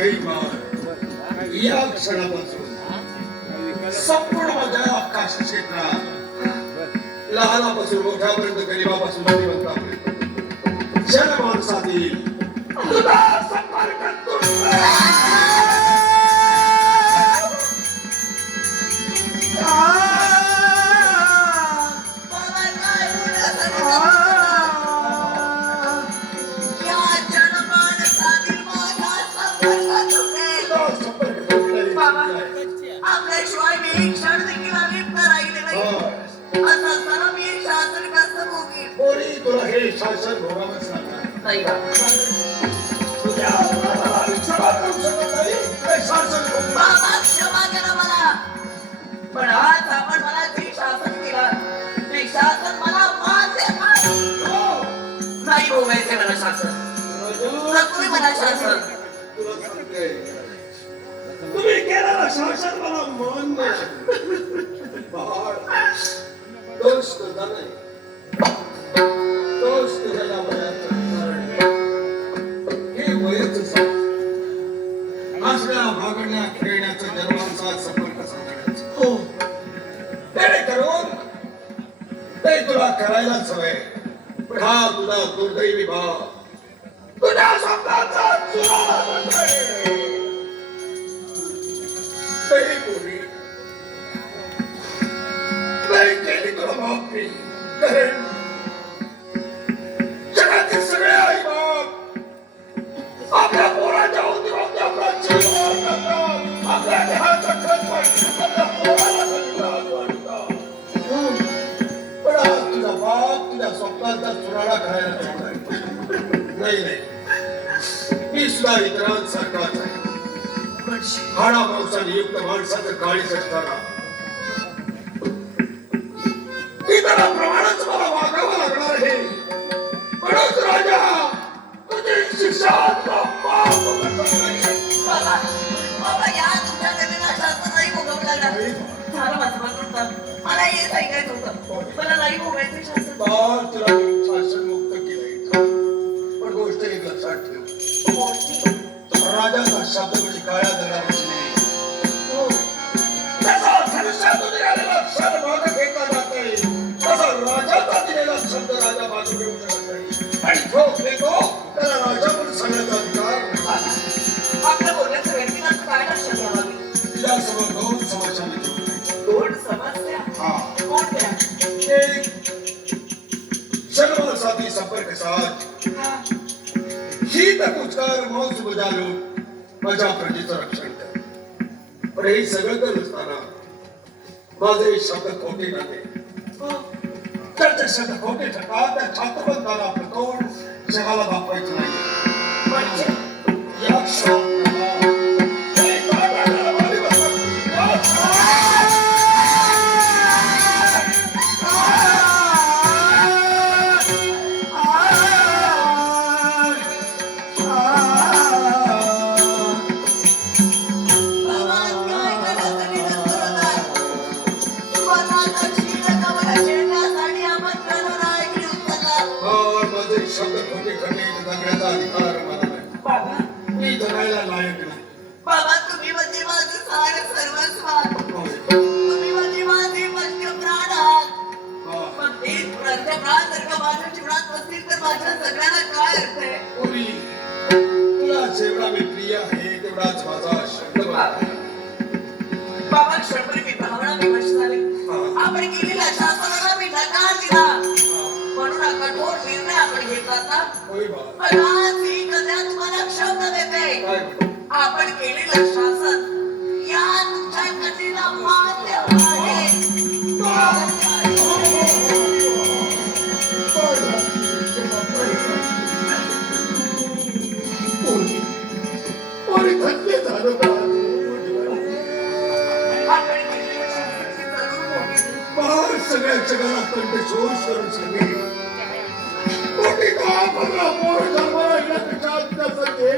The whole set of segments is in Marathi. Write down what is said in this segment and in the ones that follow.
बेईमान या क्षणापासून. संपूर्ण माझ्या आकाश क्षेत्रात लहानापासून मोठ्यापर्यंत गरीबापासून श्रीमंतापर्यंत आपल्याशिवाय मी एक क्षण देखील अलिप्त राहिले नाही असं असताना मी शासन कसं भोगेल कोणी तुला हे शासन भोगावंच बाबा. क्षमा करा मला पण आज आपण मला जे शासन ते शासन मला माझे नाही भोगायचे मला शासन मला शासन तुला सांगते तुम्ही केलेलं शासन आपल्या पोराच्या उद्योगात आपला जीव वाढवतात. आपल्या देहाचा खत वाढवतात. आपल्या पोराला धन्यवाद वाढवतात. पण आज तुझा बाप तुझ्या स्वप्नाचा चुराडा करायला चाललाय. नाही नाही मी सुद्धा इतरांसारखाच आहे हाडा मांसाने युक्त माणसाचं काळीच असताना मांस बजालो माझ्या प्रजेचं रक्षण कर. पण हे सगळं करत असताना माझे शब्द खोटे नव्हे हो. तर ते शब्द खोटे ठरतात त्या छात्रबंधाला तोंड जगाला दाखवायचं नाही. म्हणजे? या सारं सर्वस्व आहात. होय. तुम्ही म्हणजे माझे पंचप्राण आहात. पण ते पंचप्राण जर का माझ्या जीवनात नसतील तर माझ्या सगळ्यांना काय अर्थ आहे तुला जेवढा मी प्रिय आहे तेवढाच माझा शब्द. बाबा क्षणभर मी भावना विवश सगळ्या जगाला कंठशोष करून सांगेल. पोटी का आपला पोर जन्माला येण्यापेक्षा त्यासाठी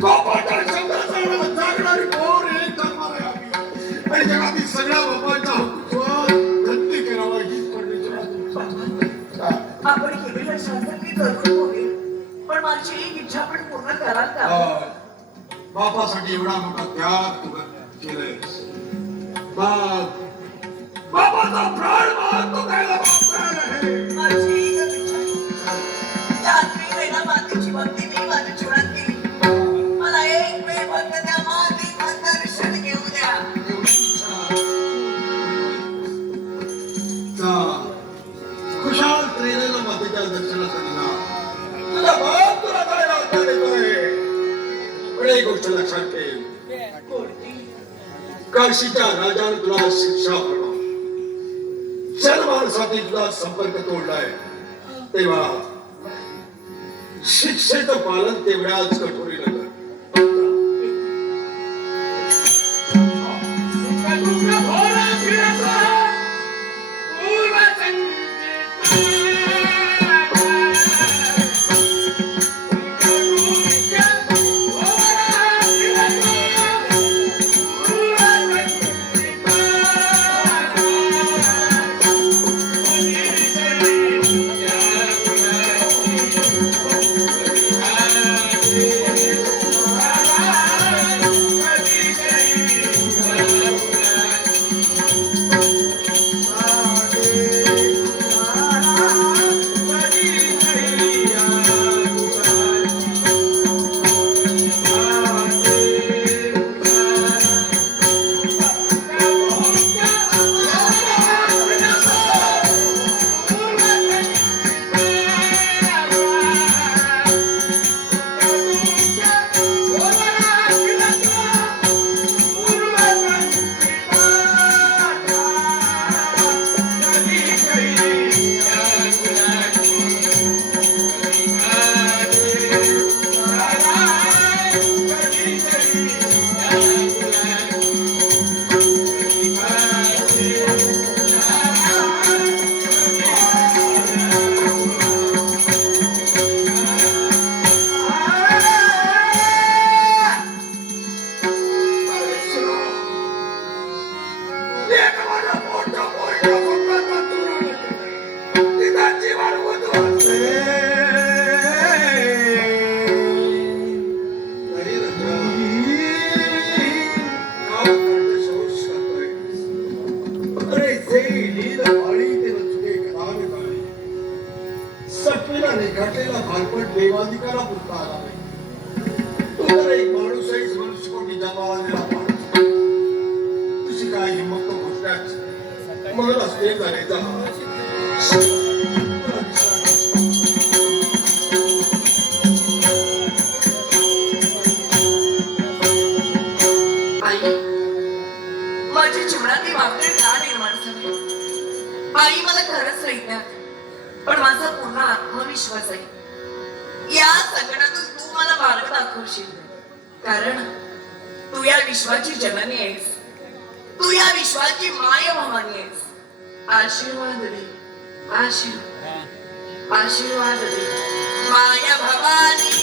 बापाच्या शब्दाचा एवढा जागणारी पोर एक जन्माला यावी. आणि जगातील सगळ्या बापांचा हक्क धन्य करावा हीच परमेश्वराची इच्छा. आपण केलेलं शासन मी जरूर भोगेल पण माझी एक इच्छा पण पूर्ण कराल का. बापासाठी एवढा मोठा त्याग तू केलाय मग बापाचा प्राण मान तो द्यायला बाप प्राण आहे मला एक वेळ फक्त त्या मातेचं दर्शन घेऊ द्या. एवढी इच्छा. जा. खुशाल ट्रेनेला मातेच्या दर्शनासाठी जा तुझा बाप तुला काय राहता पण एक गोष्ट लक्षात ठेव. काशीच्या राजाने तुला शिक्षा होणार तुझा संपर्क तोडलाय. तेव्हा शिक्षेचं पालन तेवढ्याच कठोरी कर घटलेला भानपट देवाधिकारा पुरता आला नाही. एक माणूस आहेस मनुष्य कोटी जमावालेला माणूस. तुझी काय हिंमत तो मला असते झाले जा. विश्वास आहे या संकटातून तू मला मार्ग दाखवशील. कारण तू या विश्वाची जननी आहेस. तू या विश्वाची माय भवानी आहेस. आशीर्वाद रे आशीर्वाद. आशीर्वाद रे माया भवानी.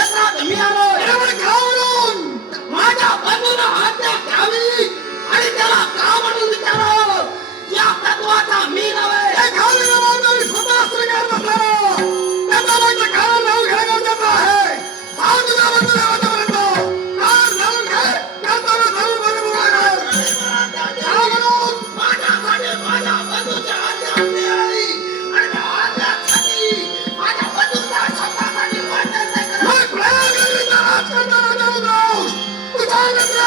皆ん、今の選ばれ ಮಿತ್ರ